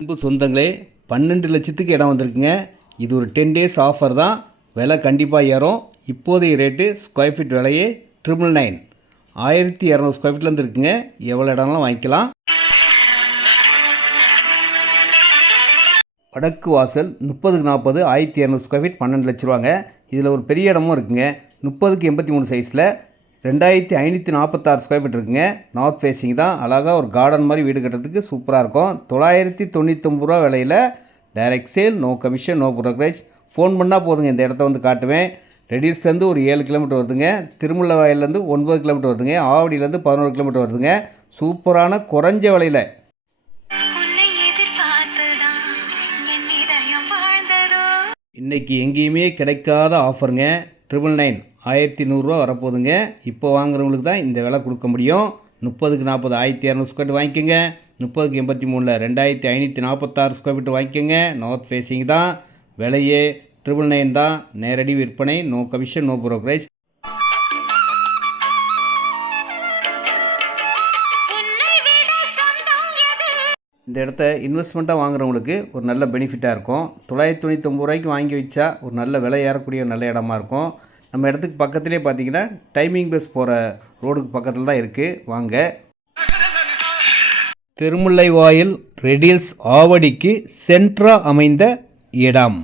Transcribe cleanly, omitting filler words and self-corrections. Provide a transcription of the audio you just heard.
அன்பு சொந்தங்களே, 12 லட்சத்துக்கு இடம் வந்திருக்குங்க. இது ஒரு 10 டேஸ் ஆஃபர் தான். விலை கண்டிப்பாக ஏறும். இப்போதைய ரேட்டு ஸ்கொயர் ஃபீட் விலையே 999. 1200 ஸ்கொயர் ஃபீட்லேருந்து இருக்குங்க. எவ்வளோ இடம்லாம் வாங்கிக்கலாம். வடக்கு வாசல் 30க்கு 40, 1200 ஸ்கொயர் ஃபீட், 12 லட்ச ரூபாங்க. இதில் ஒரு பெரிய இடமும் இருக்குங்க. 30க்கு 83 சைஸில் 2546 ஸ்கொயர் ஃபீட் இருக்குங்க. நார்த் ஃபேஸிங் தான். அழகாக ஒரு கார்டன் மாதிரி வீடு கட்டுறதுக்கு சூப்பராக இருக்கும். 999 ரூபா விலையில் direct sale, no commission, no brokerage. Phone பண்ணால் போதுங்க, இந்த இடத்த வந்து காட்டுவேன். ரெடியூஸ்லேருந்து ஒரு 7 கிலோமீட்டர் வருதுங்க. திருமுல்லவாயிலேருந்து 9 கிலோமீட்டர் வருதுங்க. ஆவடியிலேருந்து 11 கிலோமீட்டர் வருதுங்க. சூப்பரான குறைஞ்ச விலையில். இன்றைக்கி எங்கேயுமே கிடைக்காத ஆஃபருங்க. 999, 1100 வரப்போகுதுங்க. இப்போ வாங்குறவங்களுக்கு தான் இந்த விலை கொடுக்க முடியும். 30க்கு 40, 1200 ஸ்கொயர் ஃபீட் வாங்கிக்கோங்க. 30க்கு 83ல் 2546 ஸ்கொயர் ஃபீட் வாங்கிக்கோங்க. நார்த் ஃபேஸிங் தான். விலையே 999 தான். நேரடி விற்பனை, நோ கமிஷன், நோ ப்ரோக்கரேஜ். இந்த இடத்த இன்வெஸ்ட்மெண்ட்டாக வாங்குறவங்களுக்கு ஒரு நல்ல பெனிஃபிட்டாக இருக்கும். 999 ரூபாய்க்கு வாங்கி வச்சா ஒரு நல்ல விலை ஏறக்கூடிய நல்ல இடமா இருக்கும். நம்ம இடத்துக்கு பக்கத்துலேயே பார்த்தீங்கன்னா டைமிங் பஸ் போகிற ரோடுக்கு பக்கத்தில் தான் இருக்குது. வாங்க. திருமுல்லைவாயில் ரெடில்ஸ் ஆவடிக்கு சென்ட்ரா அமைந்த இடம்.